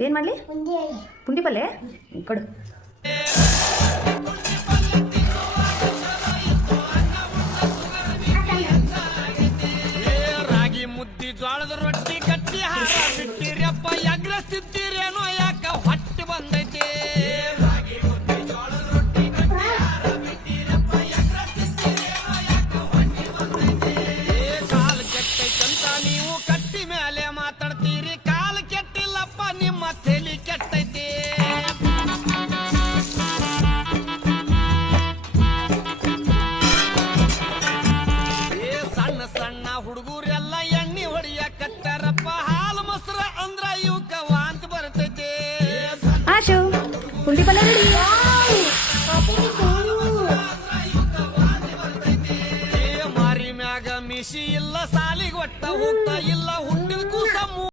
ಏನು ಮಾಡಲಿ? ಪುಂಡಿ ಪಲ್ಯ? ಕೊಡು. ರಾಗಿ ಮುದ್ದಿ ಜ್ವಾಳದ ರೊಟ್ಟಿ ಕಟ್ಟಿ ಹಾರ ಬಿಟ್ಟಿರಪ್ಪ ಎಗ್ರಸ್ತಿದ್ದೀರೇನೋ ಯಾಕ ಹೊಟ್ಟೆ ಬಂದೈತಿ? ಕಾಲು ಕೆಟ್ಟೈತಂತ ನೀವು ಕಟ್ಟಿ ಮೇಲೆ ತಲಿ ಕೆಟ್ಟೈತಿ. ಏ ಸಣ್ಣ ಸಣ್ಣ ಹುಡುಗರೆಲ್ಲ ಎಣ್ಣೆ ಹೊಡಿಯ ಹಾಲು ಮೊಸರ ಅಂದ್ರ ಇವಕ್ಕ ವಾಂತ ಬರ್ತೈತಿ. ಏ ಮಾರಿ ಮ್ಯಾಗ ಮಿಶಿ ಇಲ್ಲ ಸಾಲಿಗೊಟ್ಟ ಹೋಗ್ತಾ ಇಲ್ಲ